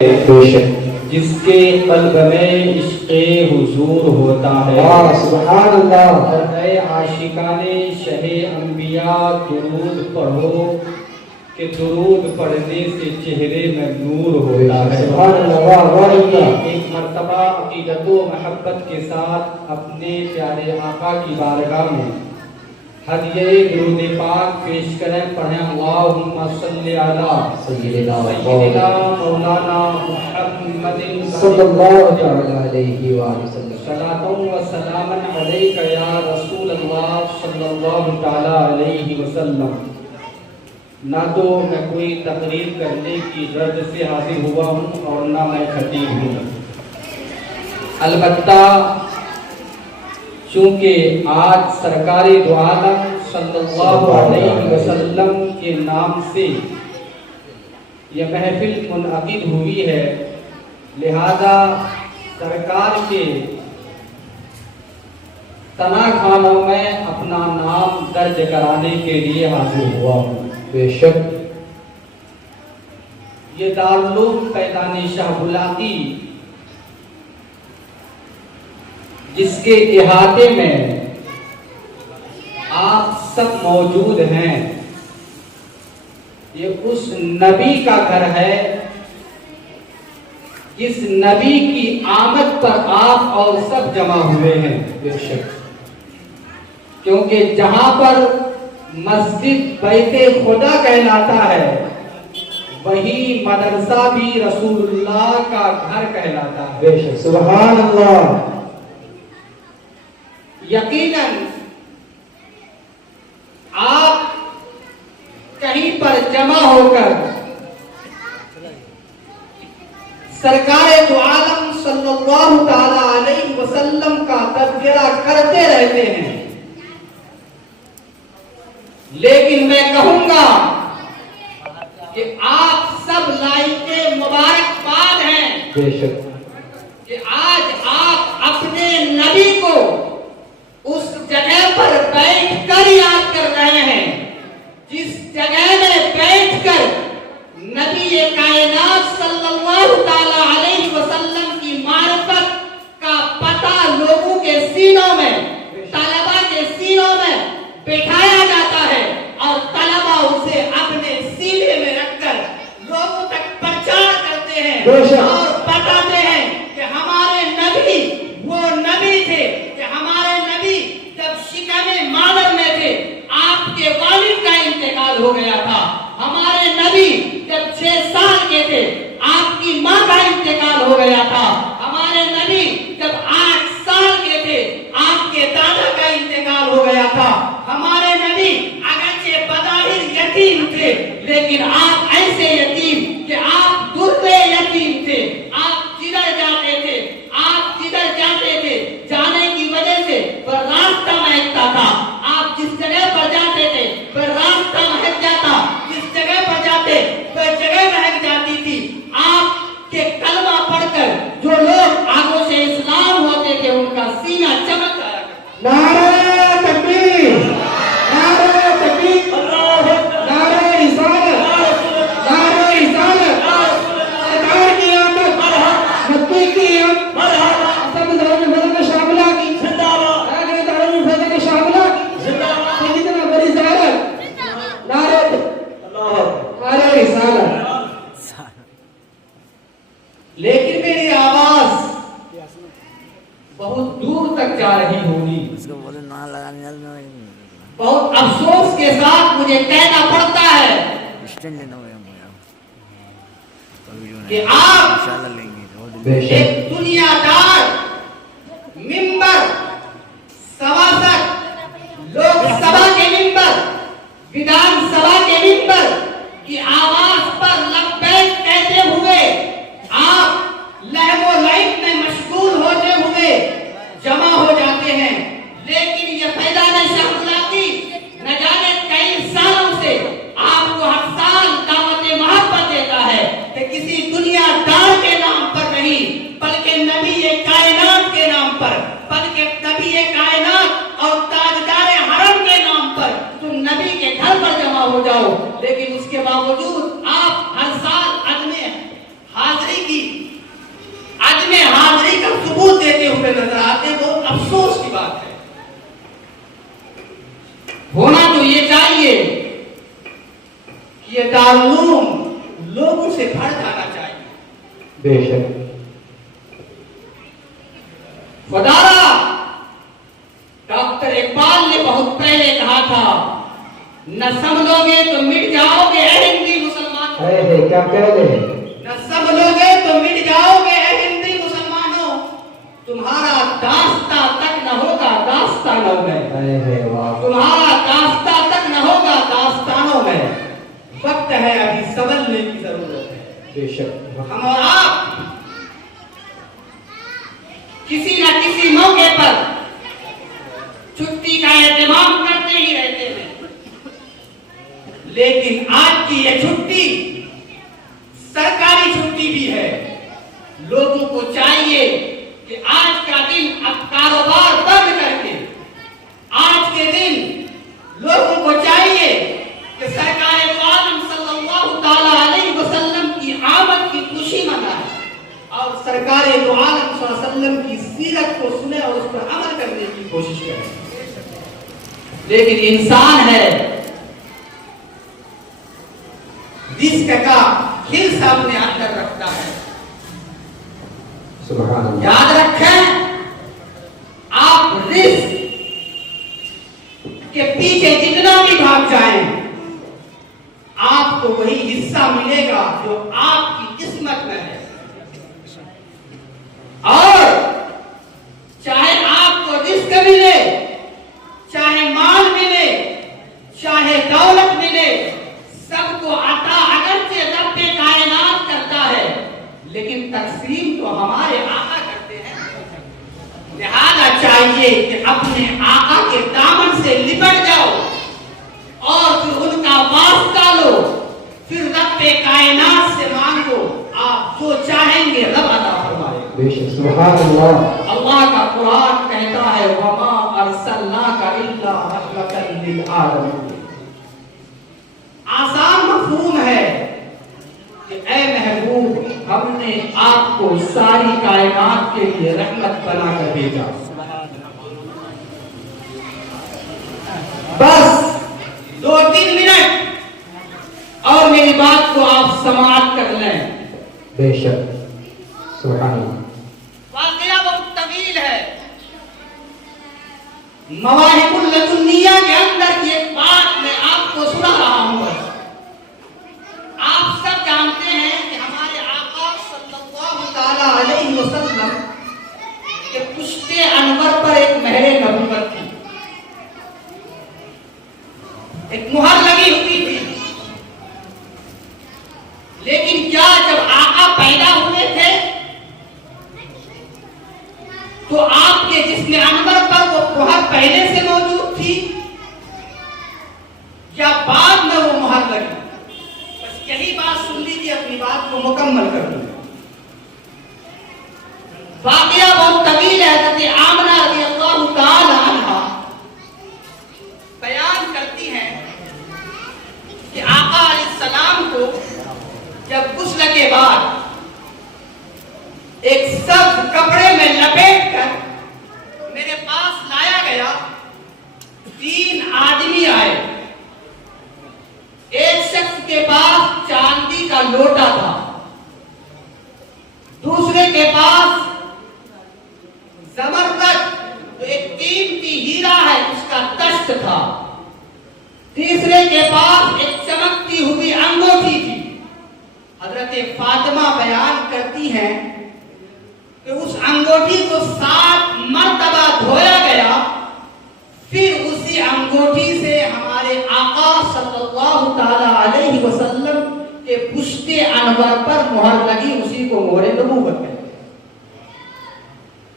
جس کے قلب میں عشق حضور ہوتا ہے سبحان اللہ۔ اور اے عاشقان شہ انبیاء درود پڑھو کہ درود پڑھنے سے چہرے میں نور ہوتا ہے۔ سبحان اللہ۔ ایک مرتبہ عقیدت و محبت کے ساتھ اپنے پیارے آقا کی بارگاہ میں ہدیہ درود پاک پیش کریں، پڑھیں اللہم صلی علی سیدنا مولانا محمد صلی اللہ علیہ وآلہ وسلم۔ صلاۃ و سلام علیک یا رسول اللہ صلی اللہ تعالی علیہ وسلم۔ نہ تو میں کوئی تقریر کرنے کی غرض سے حاضر ہوا ہوں اور نہ میں خطیب ہوں، البتہ چونکہ آج سرکار دو عالم صلی اللہ علیہ وسلم کے نام سے یہ محفل منعقد ہوئی ہے، لہذا سرکار کے تنا خانوں میں اپنا نام درج کرانے کے لیے حاضر ہوا ہوں۔ بے شک یہ دارالعلوم پیدان شاہ بلاتی جس کے احاطے میں آپ سب موجود ہیں، یہ اس نبی کا گھر ہے جس نبی کی آمد پر آپ اور سب جمع ہوئے ہیں۔ بے شک کیونکہ جہاں پر مسجد بیت خدا کہلاتا ہے، وہی مدرسہ بھی رسول اللہ کا گھر کہلاتا ہے۔ بے شک سبحان اللہ۔ یقیناً آپ کہیں پر جمع ہو کر سرکار دو عالم صلی اللہ تعالی علیہ وسلم کا تذکرہ کرتے رہتے ہیں، لیکن میں کہوں گا کہ آپ سب لائق مبارکباد ہیں بے شک کہ آج آپ اپنے نبی کو اس جگہ پر بیٹھ کر یاد کر رہے ہیں جس جگہ میں بیٹھ کر نبی کائنات صلی اللہ تعالی علیہ وسلم کی معرفت کا پتہ لوگوں کے سینوں میں، طلباء کے سینوں میں بٹھایا جاتا ہے اور طلباء اسے اپنے سینے میں رکھ کر لوگوں تک پرچار کرتے ہیں اور بتاتے ہیں کہ ہمارے نبی وہ نبی تھے، کہ ہمارے نبی جب شکم مادر میں تھے آپ کے والد کا انتقال ہو گیا تھا، ہمارے نبی جب 6 سال کے تھے آپ کی ماں کا انتقال ہو گیا تھا، ہمارے نبی جب 8 سال کے تھے آپ کے دادا کا انتقال ہو گیا تھا، ہمارے نبی اگرچہ بظاہر یتیم تھے لیکن آپ ایسے یتیم کہ آپ دربے یتیم تھے، آپ جدھر جاتے تھے، آپ جدھر جاتے تھے جانے کی وجہ سے پر راستہ مہکتا تھا، آپ جس جگہ پر جاتے تھے پر راستہ مہک جاتا، جس جگہ پر جاتے پر جگہ مہک جاتی تھی، آپ کے کلمہ پڑھ کر جو لوگ آگوں سے اسلام ہوتے تھے ان کا سینہ چمک آیا کرتا۔ نعرہ تکبیر، نعرہ تکبیر، نعرہ رسالت، نعرہ رسالت، سرکار کی آمد، نبی کی آمد، سب دارالعلوم فضل شاملہ کی آگے دارالعلوم فضل شاملہ کی سیدنا بری زیارت، نعرہ رسالت۔ لیکن میری آواز بہت دور تک جا رہی ہوگی، بہت افسوس کے ساتھ مجھے کہنا پڑتا ہے کہ آپ ایک دنیا دار ممبر، سواسک، لوک سبھا کے ممبر، ویدھان سبھا کے ممبر کی آواز پر لبیک کہتے ہوئے آپ لہو و لعب میں مشغول ہوتے ہوئے جمع ہو جاتے ہیں، لیکن یہ پیدان شاہ بلاتی نہ جانے کئی سالوں سے آپ کو ہر سال دعوت محبت دیتا ہے کہ کسی دنیا دار کے نام پر نہیں بلکہ نبی نظر آتے تو افسوس کی بات ہے. ہونا تو یہ چاہیے کہ یہ دارالعلوم لوگوں سے بھر جانا چاہیے. بے شک. خدارا ڈاکٹر اقبال نے بہت پہلے کہا تھا نہ سمجھو گے تو مٹ جاؤ گے اے ہندی مسلمانوں. کیا کہہ رہے؟ نہ سمجھو گے تو مٹ جاؤ گے اے ہندی مسلمانوں. تمہارا داستہ تک نہ ہوگا داستانوں میں. تمہارا داستہ تک نہ ہوگا داستانوں میں. وقت ہے ابھی سنبھلنے کی ضرورت ہے. بے شک. ہم اور آپ کسی نہ کسی موقع پر چھٹی کا اہتمام کرتے ہی رہتے ہیں. لیکن آج کی یہ چھٹی سرکاری چھٹی بھی ہے. لوگوں کو چاہیے کہ آج کا دن اب کاروبار بند کر کے آج کے دن لوگوں کو چاہیے کہ سرکار دو عالم صلی اللہ تعالی علیہ وسلم کی آمد کی خوشی منائے اور سرکار دو عالم صلی اللہ علیہ وسلم کی سیرت کو سنے اور اس پر عمل کرنے کی کوشش کرے. لیکن انسان ہے رزق کا حرص اپنے اندر رکھتا ہے. سبحان اللہ. یاد رکھیں آپ رزق کے پیچھے جتنا بھی بھاگ جائیں آپ کو وہی حصہ ملے گا جو آپ کی قسمت میں ہے. اور چاہے آپ کو رزق ملے چاہے مال ملے چاہے دولت ملے سب کو عطا اگرچہ رب کائنات کرتا ہے لیکن تقسیم تو ہمارے آقا کرتے ہیں. لہذا چاہیے کہ اپنے آقا کے دامن سے لپٹ جاؤ اور پھر ان کا واسطہ لو. پھر رب کائنات سے مانگو. آپ جو چاہیں گے رب عطا فرمائے. بے شک. سبحان اللہ. اللہ کا قرآن کہتا ہے وما ارسلناک الا رحمۃ للعالمین. آسان مفہوم ہے کہ اے محبوب ہم نے آپ کو ساری کائنات کے لیے رحمت بنا کر بھیجا. بس 2-3 منٹ اور میری بات کو آپ سماعت کر لیں. بے شک. سبحان اللہ. واقعہ بہت طویل ہے. مواہب اللدنیہ کے اندر کی ایک بات میں آپ کو سنا رہا ہوں. آپ سب جانتے ہیں کہ ہمارے آقا صلی اللہ تعالی علیہ وسلم کے پشت انور پر ایک مہر نبوت تھی. ایک مہر لگی ہوئی تھی. لیکن کیا جب آقا پیدا ہوئے تھے تو آپ کے جسم انور پر وہ مہر پہلے سے موجود تھی یا بعد میں وہ مہر لگی؟ بس یہی بات سن لیجیے اپنی بات کو مکمل کر دوں. واقعہ بہت طویل ہے. حضرت آمنہ رضی اللہ تعالی عنہا بیان کرتی ہیں کہ آقا علیہ السلام کو جب غسل کے بعد ایک سبز کپڑے میں لپیٹ کر میرے پاس لایا گیا. 3 آدمی آئے. ایک شخص کے پاس چاندی کا لوٹا تھا, دوسرے کے پاس زمرد جو ایک قیمتی ہیرا ہے اس کا تشت تھا, تیسرے کے پاس ایک چمکتی ہوئی انگوٹھی تھی. حضرت فاطمہ بیان کرتی ہیں کہ اس انگوٹھی کو 7 مرتبہ دھویا گیا. پھر اسی انگوٹھی سے ہمارے آقا صلی اللہ تعالی علیہ وسلم کے پشت انور پر مہر لگی. اسی کو مہر نبوت کہتے ہیں.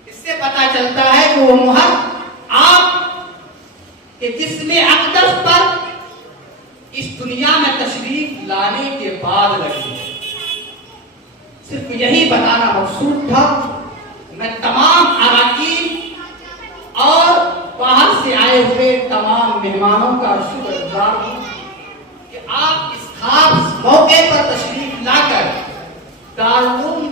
اس سے پتہ چلتا ہے کہ وہ مہر آپ کے جسم اقدس پر اس دنیا میں تشریف لانے کے بعد لگی. صرف یہی بتانا مقصود تھا. میں تمام اراکین اور باہر سے آئے ہوئے تمام مہمانوں کا شکر گزار ہوں کہ آپ اس خاص موقع پر تشریف لا کر دارالعلوم